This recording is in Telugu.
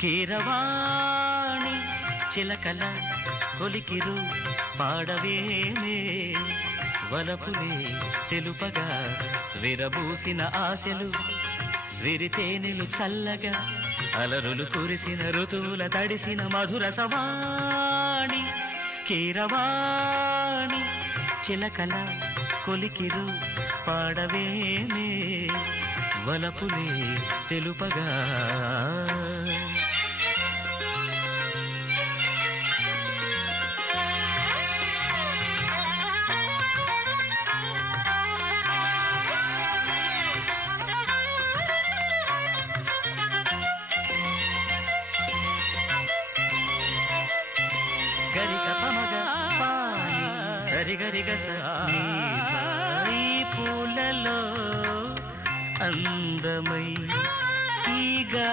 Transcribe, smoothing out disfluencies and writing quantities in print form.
కీరవాణి చిలకల కొలికిరు పాడవేమే వలపులే తెలుపగా విరబూసిన ఆశలు విరితేనెలు చల్లగా అలరులు కురిసిన ఋతువుల తడిసిన మధుర సవాణి కీరవాణి చిలకల కొలికిరు పాడవేమే వలపులే తెలుపగా గరిక పమగ పాని సరిగరిగ ఈ పూలలో అందమై ఈగా